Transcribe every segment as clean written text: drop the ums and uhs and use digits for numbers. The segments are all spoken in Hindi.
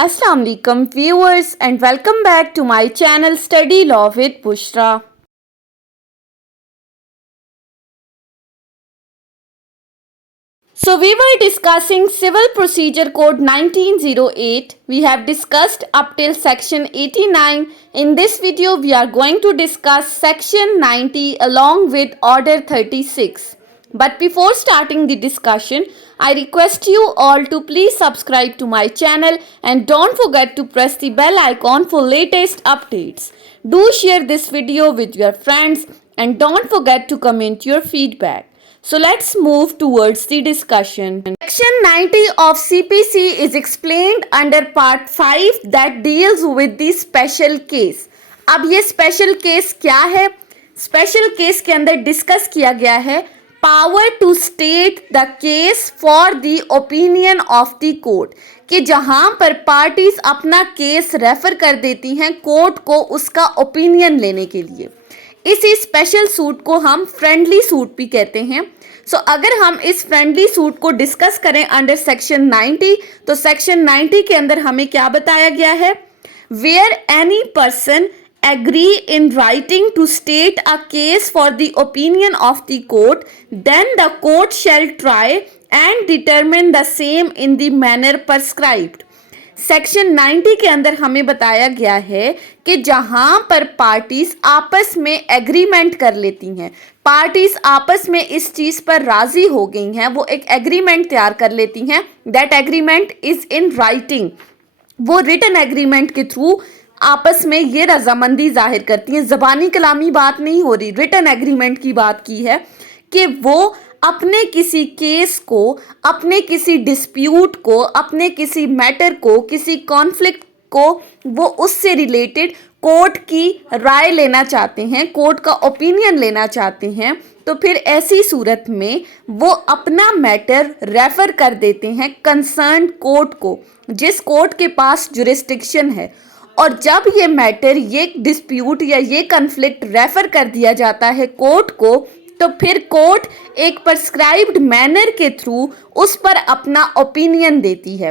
Assalamu alaikum viewers and welcome back to my channel Study Law with Bushra. So we were discussing Civil Procedure Code 1908. We have discussed up till section 89. In this video we are going to discuss section 90 along with order 36. But before starting the discussion, I request you all to please subscribe to my channel and don't forget to press the bell icon for latest updates. Do share this video with your friends and don't forget to comment your feedback. So let's move towards the discussion. Section 90 of CPC is explained under part 5 that deals with the special case. अब ये special case क्या है? Special case के अंदर डिस्कस किया गया है power to state the case for the opinion of the court, कि जहां पर पार्टीज अपना केस रेफर कर देती हैं कोर्ट को उसका ओपिनियन लेने के लिए। इसी स्पेशल सूट को हम फ्रेंडली सूट भी कहते हैं। सो अगर हम इस फ्रेंडली सूट को डिस्कस करें अंडर सेक्शन 90, तो सेक्शन 90 के अंदर हमें क्या बताया गया है? Where any person agree in writing to state a case for the opinion of the court, then the court shall try and determine the same in the manner prescribed. Section 90 के अंदर हमें बताया गया है कि जहां पर पार्टीज आपस में एग्रीमेंट कर लेती हैं, पार्टीज आपस में इस चीज पर राजी हो गई हैं, वो एक एग्रीमेंट तैयार कर लेती हैं, that agreement is in writing. वो रिटन एग्रीमेंट के थ्रू आपस में ये रजामंदी जाहिर करती हैं, ज़बानी कलामी बात नहीं हो रही, रिटन एग्रीमेंट की बात की है कि वो अपने किसी केस को, अपने किसी डिस्प्यूट को, अपने किसी मैटर को, किसी कॉन्फ्लिक्ट को वो उससे रिलेटेड कोर्ट की राय लेना चाहते हैं, कोर्ट का ओपिनियन लेना चाहते हैं। तो फिर ऐसी सूरत में वो अपना मैटर रेफर कर देते हैं कंसर्न कोर्ट को, जिस कोर्ट के पास जुरिस्डिक्शन है। और जब ये मैटर, ये डिस्प्यूट या ये कन्फ्लिक्ट रेफर कर दिया जाता है कोर्ट को, तो फिर कोर्ट एक प्रिस्क्राइब्ड मैनर के थ्रू उस पर अपना ओपिनियन देती है।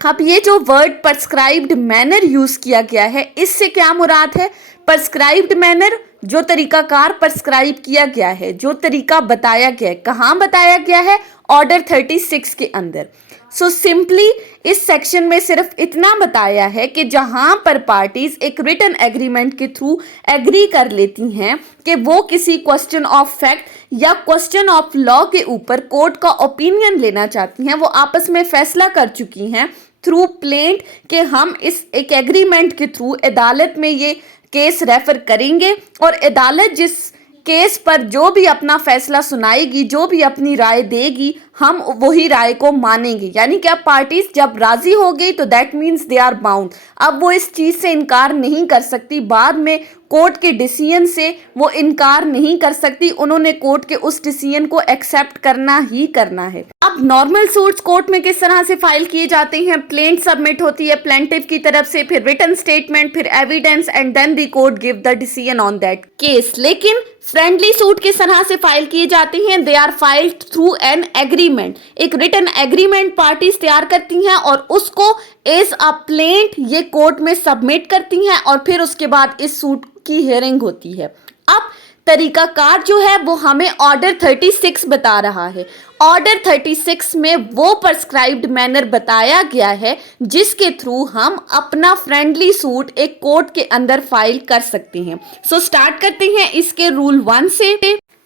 अब ये जो वर्ड प्रिस्क्राइब्ड मैनर यूज किया गया है, इससे क्या मुराद है? प्रिस्क्राइब्ड मैनर, जो तरीकाकार प्रिस्क्राइब किया गया है, जो तरीका बताया गया है, कहाँ बताया गया है? ऑर्डर 36 के अंदर। सो सिंपली इस सेक्शन में सिर्फ इतना बताया है कि जहां पर पार्टीज एक रिटन एग्रीमेंट के थ्रू एग्री कर लेती हैं कि वो किसी क्वेश्चन ऑफ फैक्ट या क्वेश्चन ऑफ लॉ के ऊपर कोर्ट का ओपिनियन लेना चाहती हैं, वो आपस में फैसला कर चुकी हैं थ्रू प्लेंट कि हम इस एक एग्रीमेंट के थ्रू अदालत में ये केस रेफर करेंगे और अदालत जिस केस पर जो भी अपना फैसला सुनाएगी, जो भी अपनी राय देगी, हम वही राय को मानेंगे। यानी कि अब पार्टीज जब राजी हो गई तो that means they are bound. अब वो इस चीज़ से इनकार नहीं कर सकती, बाद में कोर्ट के डिसीजन से वो इनकार नहीं कर सकती, उन्होंने कोर्ट के उस डिसीजन को एक्सेप्ट करना ही करना है। अब नॉर्मल सूट्स कोर्ट में किस तरह से फाइल किए जाते हैं? प्लेंट सबमिट होती है प्लेंटिफ की तरफ से, फिर रिटन स्टेटमेंट, फिर evidence and then the court give the decision on that case. लेकिन फ्रेंडली सूट किस तरह से फाइल किए जाते हैं? They are filed through an agreement. एक रिटन एग्रीमेंट पार्टीज तैयार करती हैं और उसको एज अ प्लेंट ये कोर्ट में सबमिट करती हैं और फिर उसके बाद इस सूट की हियरिंग होती है। अब तरीकाकार जो है वो हमें ऑर्डर 36 बता रहा है। ऑर्डर 36 में वो प्रिस्क्राइब्ड मैनर बताया गया है जिसके थ्रू हम अपना फ्रेंडली सूट एक कोर्ट के अंदर फाइल कर सकते हैं। सो स्टार्ट करते हैं इसके रूल 1 से।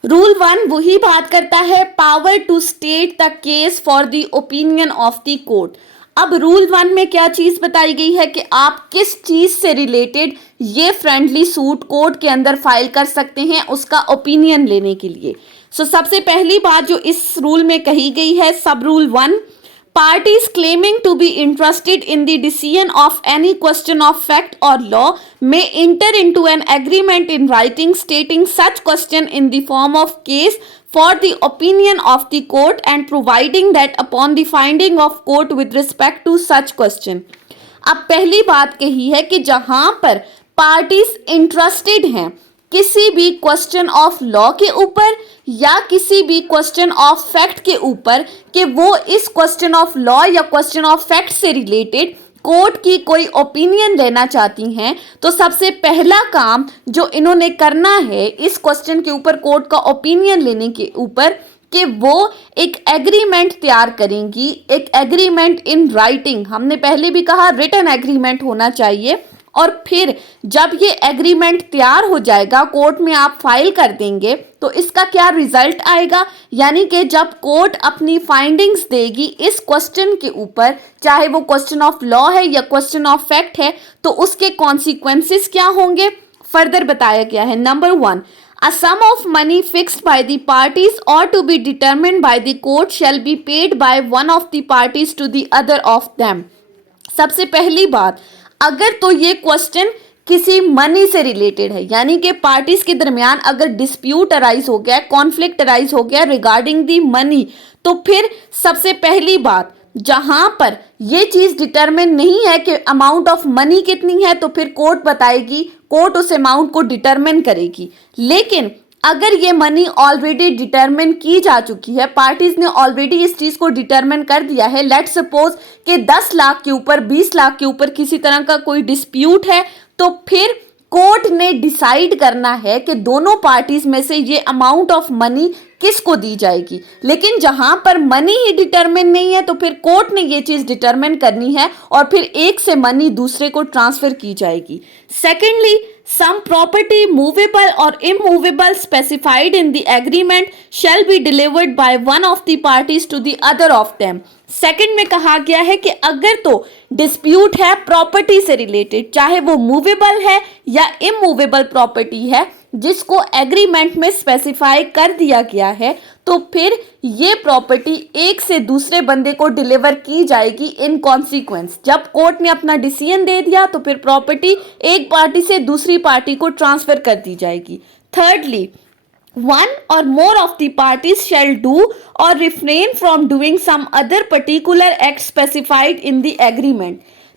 रूल 1 वही बात करता है power to state the case for the opinion of the court. अब रूल 1 में क्या चीज बताई गई है कि आप किस चीज से रिलेटेड ये फ्रेंडली सूट कोर्ट के अंदर फाइल कर सकते हैं उसका ओपिनियन लेने के लिए। सो सबसे पहली बात जो इस रूल में कही गई है, सब rule 1, parties claiming to be interested in the decision of any question of fact or law may enter into an agreement in writing stating such question in the form of case for the opinion of the court and providing that upon the finding of court with respect to such question। अब पहली बात कही है कि जहां पर पार्टीज इंटरेस्टेड हैं किसी भी क्वेश्चन ऑफ लॉ के ऊपर या किसी भी क्वेश्चन ऑफ फैक्ट के ऊपर कि वो इस क्वेश्चन ऑफ लॉ या क्वेश्चन ऑफ फैक्ट से रिलेटेड कोर्ट की कोई ओपिनियन लेना चाहती हैं तो सबसे पहला काम जो इन्होंने करना है इस क्वेश्चन के ऊपर, कोर्ट का ओपिनियन लेने के ऊपर, कि वो एक एग्रीमेंट तैयार करेंगी, एक एग्रीमेंट इन राइटिंग। हमने पहले भी कहा रिटन एग्रीमेंट होना चाहिए। और फिर जब ये एग्रीमेंट तैयार हो जाएगा, कोर्ट में आप फाइल कर देंगे, तो इसका क्या रिजल्ट आएगा, यानी कि जब कोर्ट अपनी फाइंडिंग्स देगी इस क्वेश्चन के ऊपर, चाहे वो क्वेश्चन ऑफ लॉ है या क्वेश्चन ऑफ फैक्ट है, तो उसके कॉन्सिक्वेंसेस क्या होंगे फर्दर बताया गया है। Number 1, a sum of money fixed by the parties or to be determined by the court shall be paid by one of the parties to the other of them। सबसे पहली बात, अगर तो ये क्वेश्चन किसी मनी से रिलेटेड है, यानी कि पार्टीज के दरमियान अगर डिस्प्यूट अराइज हो गया, कॉन्फ्लिक्ट अराइज हो गया रिगार्डिंग दी मनी, तो फिर सबसे पहली बात, जहां पर ये चीज डिटरमिन नहीं है कि अमाउंट ऑफ मनी कितनी है, तो फिर कोर्ट बताएगी, कोर्ट उस अमाउंट को डिटरमिन करेगी। लेकिन अगर ये मनी ऑलरेडी डिटरमिन की जा चुकी है, पार्टीज ने ऑलरेडी इस चीज को डिटरमिन कर दिया है, लेट्स सपोज कि 10 लाख के ऊपर, 20 लाख के ऊपर किसी तरह का कोई डिस्प्यूट है, तो फिर कोर्ट ने डिसाइड करना है कि दोनों पार्टीज में से ये अमाउंट ऑफ मनी किसको दी जाएगी। लेकिन जहां पर मनी ही डिटरमिन नहीं है, तो फिर कोर्ट ने ये चीज डिटरमिन करनी है और फिर एक से मनी दूसरे को ट्रांसफर की जाएगी। Secondly, some property movable or immovable specified in the agreement shall be delivered by one of the parties to the other of them. Second में कहा गया है कि अगर तो डिस्प्यूट है प्रॉपर्टी से रिलेटेड, चाहे वो मूवेबल है या इमूवेबल प्रॉपर्टी है, जिसको एग्रीमेंट में स्पेसिफाई कर दिया गया है, तो फिर ये प्रॉपर्टी एक से दूसरे बंदे को डिलीवर की जाएगी इन कॉन्सिक्वेंस। जब कोर्ट ने अपना डिसीजन दे दिया तो फिर प्रॉपर्टी एक पार्टी से दूसरी पार्टी को ट्रांसफर कर दी जाएगी। Thirdly, one or more of the parties shall do or refrain from doing some other particular act specified in the agreement।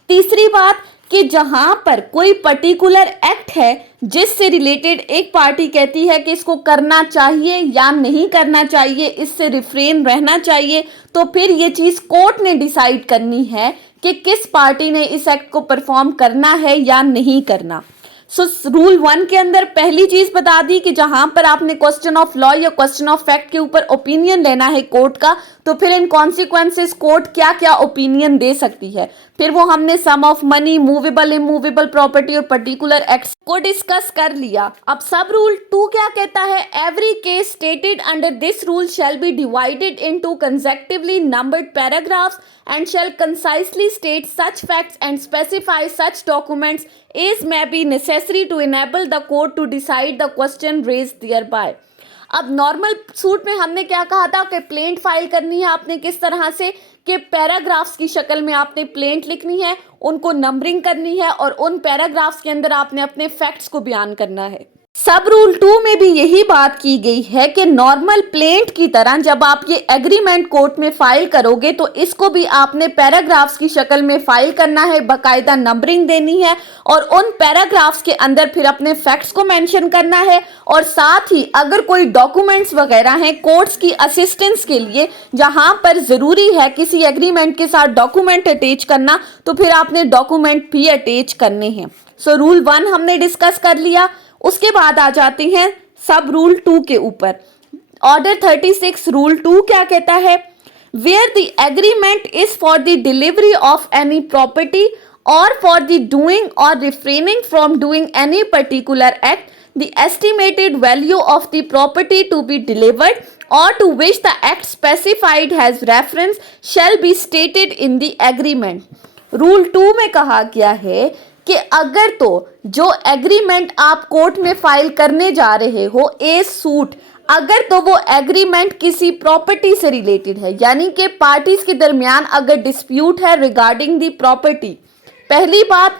तीसरी बात कि जहां पर कोई पर्टिकुलर एक्ट है जिससे रिलेटेड एक पार्टी कहती है कि इसको करना चाहिए या नहीं करना चाहिए, इससे रिफ्रेन रहना चाहिए, तो फिर ये चीज कोर्ट ने डिसाइड करनी है कि किस पार्टी ने इस एक्ट को परफॉर्म करना है या नहीं करना। सो रूल 1 के अंदर पहली चीज बता दी कि जहां पर आपने क्वेश्चन ऑफ लॉ या क्वेश्चन ऑफ फैक्ट के ऊपर ओपिनियन लेना है कोर्ट का, तो फिर इन कॉन्सिक्वेंसेस कोर्ट क्या क्या ओपिनियन दे सकती है। फिर वो हमने sum of money, movable, immovable property और पर्टिकुलर एक्ट्स को डिस्कस कर लिया। अब सब रूल 2 क्या कहता है, every case stated under this rule shall be divided into consecutively numbered paragraphs and shall concisely state such facts and specify such documents as may be necessary to enable the court to decide the question raised thereby। अब नॉर्मल सूट में हमने क्या कहा था कि प्लेंट फाइल करनी है आपने किस तरह से, कि पैराग्राफ्स की शक्ल में आपने प्लेंट लिखनी है, उनको नंबरिंग करनी है और उन पैराग्राफ्स के अंदर आपने अपने फैक्ट्स को बयान करना है। सब रूल 2 में भी यही बात की गई है कि नॉर्मल प्लेंट की तरह जब आप ये एग्रीमेंट कोर्ट में फाइल करोगे तो इसको भी आपने पैराग्राफ्स की शक्ल में फाइल करना है, बाकायदा नंबरिंग देनी है और उन पैराग्राफ्स के अंदर फिर अपने फैक्ट्स को मेंशन करना है। और साथ ही अगर कोई डॉक्यूमेंट्स वगैरह हैं कोर्ट्स की असिस्टेंस के लिए, जहां पर जरूरी है किसी एग्रीमेंट के साथ डॉक्यूमेंट अटैच करना, तो फिर आपने डॉक्यूमेंट भी अटैच करने हैं। सो रूल 1 हमने डिस्कस कर लिया। उसके बाद आ जाते हैं सब रूल 2 के ऊपर। ऑर्डर 36 रूल 2 क्या कहता है, where the agreement is for the delivery of any property or for the doing or refraining from doing any particular act, the estimated value of the property to be delivered or to which the act specified has reference shall be stated in the agreement। Rule 2 में कहा गया है कि अगर तो जो एग्रीमेंट आप कोर्ट में फाइल करने जा रहे हो ए सूट, अगर तो वो एग्रीमेंट किसी प्रॉपर्टी से रिलेटेड है, यानी कि पार्टीज के दरमियान अगर डिस्प्यूट है रिगार्डिंग दी प्रॉपर्टी, पहली बात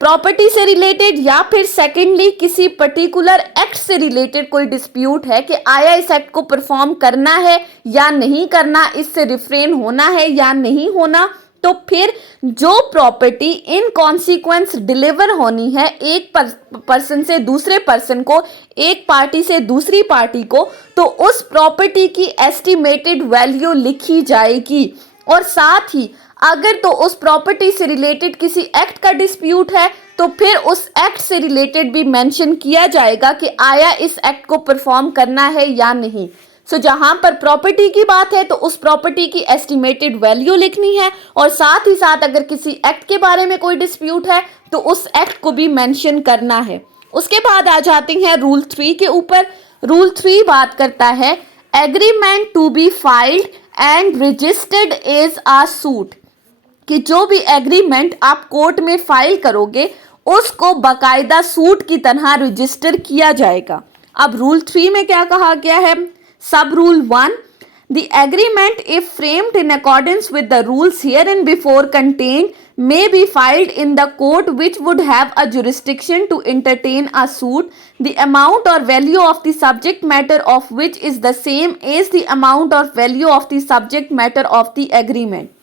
प्रॉपर्टी से रिलेटेड, या फिर सेकेंडली किसी पर्टिकुलर एक्ट से रिलेटेड कोई डिस्प्यूट है कि आया इस एक्ट को परफॉर्म करना है या नहीं करना, इससे रिफ्रेन होना है या नहीं होना, तो फिर जो प्रॉपर्टी इन कॉन्सिक्वेंस डिलीवर होनी है एक पर्सन से दूसरे पर्सन को, एक पार्टी से दूसरी पार्टी को, तो उस प्रॉपर्टी की एस्टिमेटेड वैल्यू लिखी जाएगी। और साथ ही अगर तो उस प्रॉपर्टी से रिलेटेड किसी एक्ट का डिस्प्यूट है तो फिर उस एक्ट से रिलेटेड भी मेंशन किया जाएगा कि आया इस एक्ट को परफॉर्म करना है या नहीं। जहां पर प्रॉपर्टी की बात है तो उस प्रॉपर्टी की एस्टिमेटेड वैल्यू लिखनी है, और साथ ही साथ अगर किसी एक्ट के बारे में कोई डिस्प्यूट है तो उस एक्ट को भी मेंशन करना है। उसके बाद आ जाते हैं रूल 3 के ऊपर। रूल 3 बात करता है agreement to be filed and registered as a suit, कि जो भी एग्रीमेंट आप कोर्ट में फाइल करोगे उसको बाकायदा सूट की तरह रजिस्टर किया जाएगा। अब रूल 3 में क्या कहा गया है? सब rule 1, the agreement if framed in accordance with the rules herein before contained may be filed in the court which would have a jurisdiction to entertain a suit, the amount or value of the subject matter of which is the same as the amount or value of the subject matter of the agreement।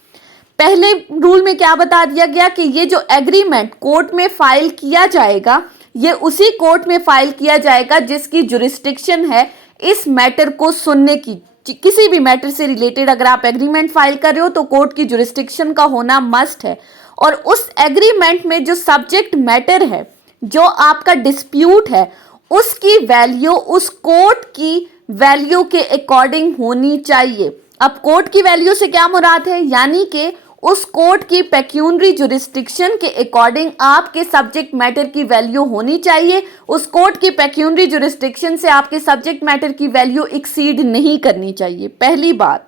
पहले रूल में क्या बता दिया गया कि ये जो एग्रीमेंट कोर्ट में फाइल किया जाएगा ये उसी कोर्ट में फाइल किया जाएगा जिसकी जुरिस्डिक्शन है इस मैटर को सुनने की। किसी भी मैटर से रिलेटेड अगर आप एग्रीमेंट फाइल कर रहे हो तो कोर्ट की जुरिस्डिक्शन का होना मस्ट है, और उस एग्रीमेंट में जो सब्जेक्ट मैटर है, जो आपका डिस्प्यूट है, उसकी वैल्यू उस कोर्ट की वैल्यू के अकॉर्डिंग होनी चाहिए। अब कोर्ट की वैल्यू से क्या मुराद है? यानी कि उस कोर्ट की पेक्यूनरी जुरिस्डिक्शन के अकॉर्डिंग आपके सब्जेक्ट मैटर की वैल्यू होनी चाहिए। उस कोर्ट की पेक्यूनरी जुरिस्डिक्शन से आपके सब्जेक्ट मैटर की वैल्यू एक्सीड नहीं करनी चाहिए, पहली बात।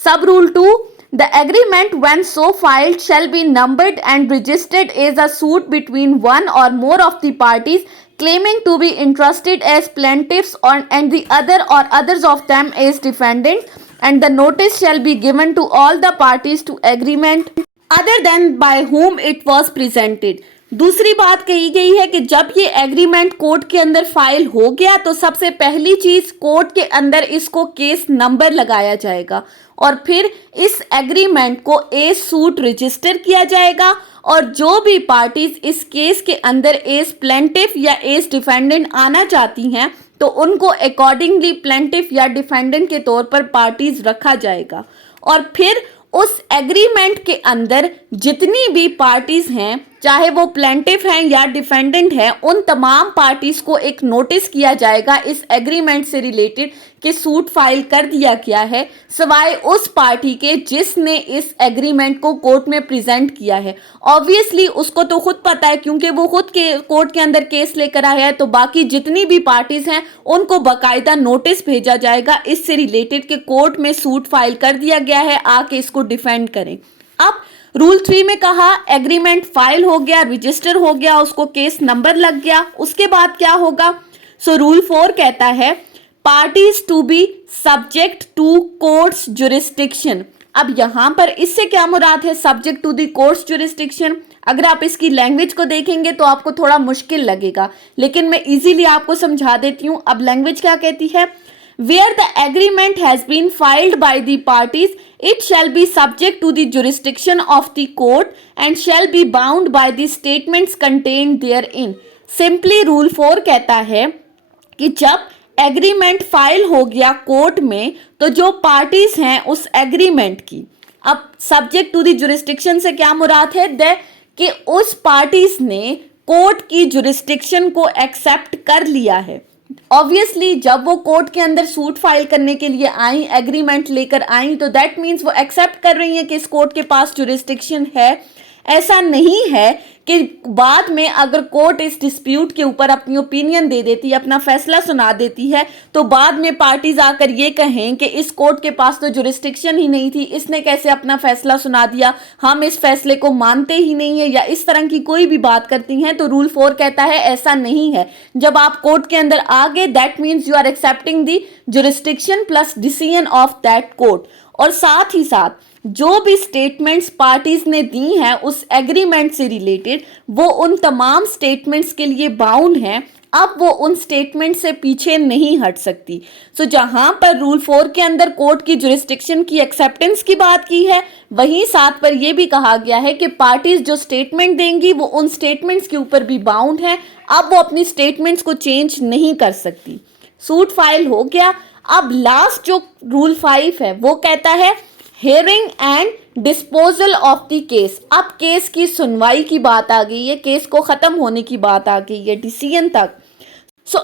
सब rule 2, the agreement when so filed shall be numbered and registered as a suit between one or more of the parties claiming to be interested as plaintiffs and the other or others of them as defendants, and the notice shall be given to all the parties to agreement other than by whom it was presented। दूसरी बात कही गई है कि जब ये एग्रीमेंट कोर्ट के अंदर फाइल हो गया तो सबसे पहली चीज कोर्ट के अंदर इसको केस नंबर लगाया जाएगा, और फिर इस एग्रीमेंट को एज सूट रजिस्टर किया जाएगा, और जो भी पार्टीज इस केस के अंदर एज प्लेंटिफ या एज डिफेंडेंट आना चाहती हैं तो उनको अकॉर्डिंगली प्लेंटिफ या डिफेंडेंट के तौर पर पार्टीज रखा जाएगा। और फिर उस एग्रीमेंट के अंदर जितनी भी पार्टीज हैं, चाहे वो प्लेंटिफ हैं या डिफेंडेंट हैं, उन तमाम पार्टीज को एक नोटिस किया जाएगा इस एग्रीमेंट से रिलेटेड कि सूट फाइल कर दिया गया है, सिवाय उस पार्टी के जिसने इस एग्रीमेंट को कोर्ट में प्रेजेंट किया है। ऑब्वियसली उसको तो खुद पता है क्योंकि वो खुद के कोर्ट के अंदर केस लेकर आया है, तो बाकी जितनी भी पार्टीज हैं उनको बाकायदा नोटिस भेजा जाएगा इससे रिलेटेड कि कोर्ट में सूट फाइल कर दिया गया है, आके इसको डिफेंड करें। अब रूल 3 में कहा एग्रीमेंट फाइल हो गया, रजिस्टर हो गया, उसको केस नंबर लग गया, उसके बाद क्या होगा? रूल 4 कहता है parties to be subject to court's jurisdiction. अब यहां पर इससे क्या मुराद है subject to the court's jurisdiction? अगर आप इसकी लैंग्वेज को देखेंगे तो आपको थोड़ा मुश्किल लगेगा, लेकिन मैं इजीली आपको समझा देती हूं। अब लैंग्वेज क्या कहती है? Where the agreement has been filed by the parties, it shall be subject to the jurisdiction of the court and shall be bound by the statements contained therein। Simply rule 4 कहता है कि जब एग्रीमेंट फाइल हो गया कोर्ट में तो जो पार्टीज हैं उस एग्रीमेंट की, अब सब्जेक्ट टू द जुरिस्डिक्शन से क्या मुराद है? कि उस पार्टीज ने कोर्ट की जुरिस्डिक्शन को एक्सेप्ट कर लिया है। ऑब्वियसली जब वो कोर्ट के अंदर सूट फाइल करने के लिए आई, एग्रीमेंट लेकर आई, तो दैट मीन्स वो एक्सेप्ट कर रही हैं कि इस कोर्ट के पास जुरिस्डिक्शन है। ऐसा नहीं है कि बाद में अगर कोर्ट इस डिस्प्यूट के ऊपर अपनी ओपिनियन दे देती है, अपना फैसला सुना देती है, तो बाद में पार्टीज आकर ये कहें कि इस कोर्ट के पास तो जुरिस्डिक्शन ही नहीं थी, इसने कैसे अपना फैसला सुना दिया, हम इस फैसले को मानते ही नहीं है, या इस तरह की कोई भी बात करती हैं। तो रूल 4 कहता है ऐसा नहीं है। जब आप कोर्ट के अंदर आ गए that means you are accepting the jurisdiction plus decision of that court. और साथ ही साथ जो भी स्टेटमेंट्स पार्टीज ने दी हैं उस एग्रीमेंट से रिलेटेड, वो उन तमाम स्टेटमेंट्स के लिए बाउंड हैं। अब वो उन स्टेटमेंट से पीछे नहीं हट सकती। जहां पर रूल 4 के अंदर कोर्ट की जुरिस्डिक्शन की एक्सेप्टेंस की बात की है, वहीं साथ पर यह भी कहा गया है कि पार्टीज जो स्टेटमेंट देंगी वो उन स्टेटमेंट्स के ऊपर भी बाउंड है। अब वो अपनी स्टेटमेंट्स को चेंज नहीं कर सकती। सूट फाइल हो गया। अब लास्ट जो रूल 5 है वो कहता है hearing and disposal of the case. अब केस की सुनवाई की बात आ गई है, केस को खत्म होने की बात आ गई है, डिसीजन तक।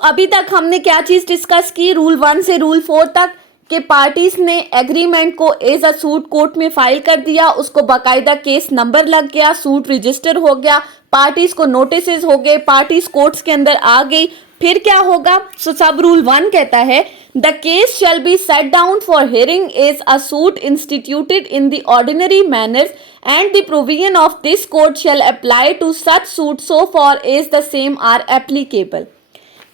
अभी तक हमने क्या चीज डिस्कस की, रूल 1 से रूल 4 तक, कि पार्टीज ने एग्रीमेंट को एज अ सूट कोर्ट में फाइल कर दिया, उसको बाकायदा केस नंबर लग गया, सूट रजिस्टर हो गया, पार्टीज को नोटिस हो गए, पार्टीज कोर्ट्स के अंदर आ गई। फिर क्या होगा? सब रूल 1 कहता है the case shall be set down for hearing as a suit instituted in the ordinary manner and the provision of this code shall apply to such suit so far as the same are applicable.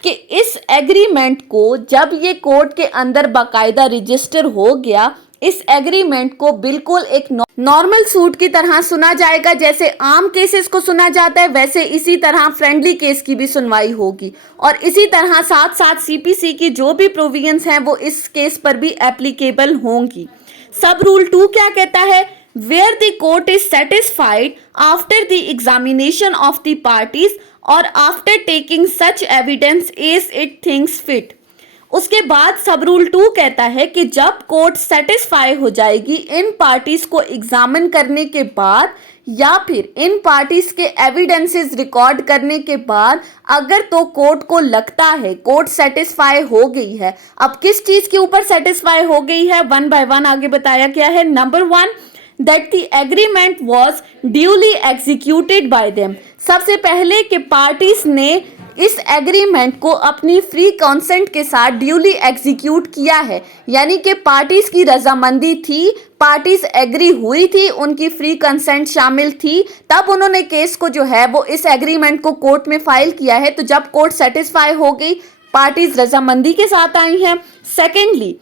कि इस एग्रीमेंट को जब ये कोर्ट के अंदर बाकायदा रजिस्टर हो गया, इस एग्रीमेंट को बिल्कुल एक नॉर्मल सूट की तरह सुना जाएगा। जैसे आम केसेस को सुना जाता है, वैसे इसी तरह फ्रेंडली केस की भी सुनवाई होगी, और इसी तरह साथ साथ सीपीसी की जो भी प्रोविजंस हैं वो इस केस पर भी एप्लीकेबल होंगी। सब रूल 2 क्या कहता है? Where the court is satisfied after the examination of the parties और after taking such evidence as it thinks fit. उसके बाद सब रूल 2 कहता है कि जब कोर्ट सेटिस्फाई हो जाएगी इन पार्टीज को एग्जामिन करने के बाद, या फिर इन पार्टीज के एविडेंसेस रिकॉर्ड करने के बाद, अगर तो कोर्ट को लगता है कोर्ट सेटिस्फाई हो गई है। अब किस चीज के ऊपर सेटिस्फाई हो गई है, 1 बाय 1 आगे बताया गया है। Number 1, that the agreement was duly executed by them। सबसे पहले कि पार्टीज ने इस एग्रीमेंट को अपनी फ्री कंसेंट के साथ ड्यूली एग्जीक्यूट किया है, यानी कि पार्टीज की रजामंदी थी, पार्टीज एग्री हुई थी, उनकी फ्री कंसेंट शामिल थी, तब उन्होंने केस को जो है वो इस एग्रीमेंट को कोर्ट में फाइल किया है। तो जब कोर्ट सेटिस्फाई हो गई, पार्टीज रजामंदी के साथ आई हैं। Secondly,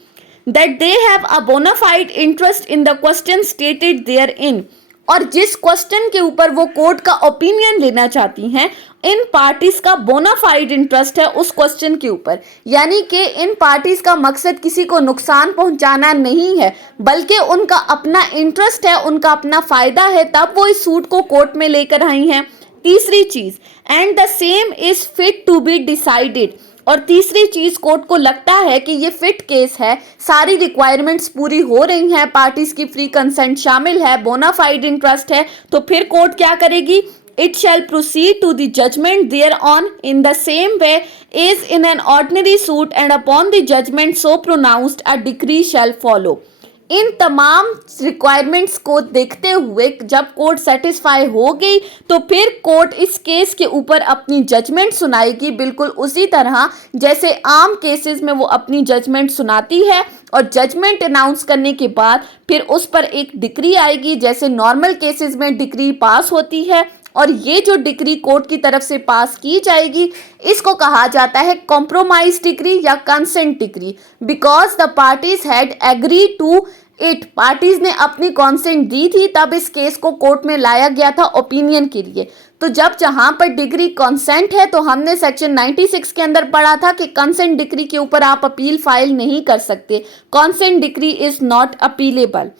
that they have a bona fide interest in the question stated therein। और जिस क्वेश्चन के ऊपर वो कोर्ट का ओपिनियन लेना चाहती हैं, इन पार्टीज का बोनाफाइड इंटरेस्ट है उस क्वेश्चन के ऊपर, यानी कि इन पार्टीज का मकसद किसी को नुकसान पहुंचाना नहीं है, बल्कि उनका अपना इंटरेस्ट है, उनका अपना फायदा है, तब वो इस सूट को कोर्ट में लेकर आई हैं। तीसरी चीज, and the same is fit to be decided. और तीसरी चीज, कोर्ट को लगता है कि ये फिट केस है, सारी रिक्वायरमेंट्स पूरी हो रही हैं, पार्टीज की फ्री कंसेंट शामिल है, बोनाफाइड इंटरेस्ट है, तो फिर कोर्ट क्या करेगी? It shall proceed to the judgment thereon in the same way as in an ordinary suit, and upon the judgment so pronounced a decree shall follow। इन तमाम रिक्वायरमेंट्स को देखते हुए जब कोर्ट सेटिस्फाई हो गई, तो फिर कोर्ट इस केस के ऊपर अपनी जजमेंट सुनाएगी, बिल्कुल उसी तरह जैसे आम केसेस में वो अपनी जजमेंट सुनाती है, और जजमेंट अनाउंस करने के बाद फिर उस पर एक डिक्री आएगी, जैसे नॉर्मल केसेस में डिक्री पास होती है। और ये जो डिक्री कोर्ट की तरफ से पास की जाएगी, इसको कहा जाता है कॉम्प्रोमाइज डिक्री या consent decree, because the parties had agree to it. Parties ने अपनी कॉन्सेंट दी थी, तब इस केस को कोर्ट में लाया गया था ओपिनियन के लिए। तो जब जहां पर डिग्री कंसेंट है, तो हमने सेक्शन 96 के अंदर पढ़ा था कि कंसेंट डिक्री के ऊपर आप अपील फाइल नहीं कर सकते, consent decree is not appealable.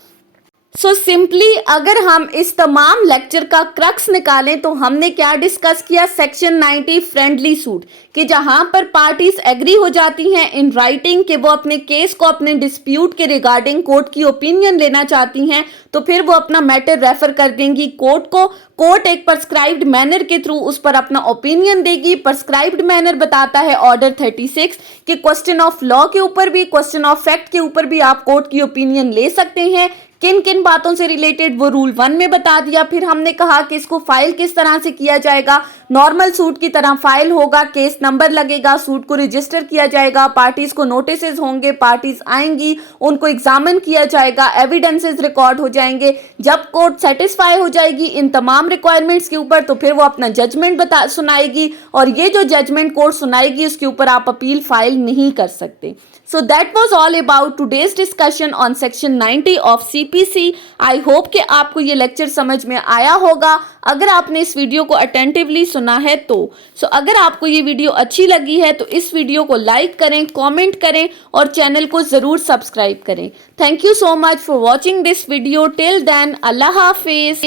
So simply अगर हम इस तमाम लेक्चर का क्रक्स निकालें, तो हमने क्या डिस्कस किया? सेक्शन 90 फ्रेंडली सूट, कि जहां पर पार्टीज एग्री हो जाती हैं इन राइटिंग कि वो अपने केस को, अपने डिस्प्यूट के रिगार्डिंग कोर्ट की ओपिनियन लेना चाहती हैं, तो फिर वो अपना मैटर रेफर कर देंगी कोर्ट को। कोर्ट एक प्रिस्क्राइब्ड मैनर के थ्रू उस पर अपना ओपिनियन देगी। प्रिस्क्राइब्ड मैनर बताता है ऑर्डर 36 कि क्वेश्चन ऑफ लॉ के ऊपर भी, क्वेश्चन ऑफ फैक्ट के ऊपर भी आप कोर्ट की ओपिनियन ले सकते हैं। किन किन बातों से रिलेटेड वो रूल 1 में बता दिया। फिर हमने कहा कि इसको फाइल किस तरह से किया जाएगा, नॉर्मल सूट की तरह फाइल होगा, केस नंबर लगेगा, सूट को रजिस्टर किया जाएगा, पार्टीज को नोटिसेस होंगे, पार्टीज आएंगी, उनको एग्जामिन किया जाएगा, एविडेंसेस रिकॉर्ड हो जाएंगे। जब कोर्ट सेटिस्फाई हो जाएगी इन तमाम रिक्वायरमेंट्स के ऊपर, तो फिर वो अपना जजमेंट सुनाएगी, और ये जो जजमेंट कोर्ट सुनाएगी उसके ऊपर आप अपील फाइल नहीं कर सकते। So that was all about today's discussion on section 90 of CPC। I hope कि आपको ये लेक्चर समझ में आया होगा। अगर आपने इस वीडियो को अटेंटिवली सुना है तो अगर आपको ये वीडियो अच्छी लगी है तो इस वीडियो को लाइक करें, कमेंट करें और चैनल को ज़रूर सब्सक्राइब करें। Thank you so much for watching this video. Till then, अल्लाह हाफिज़।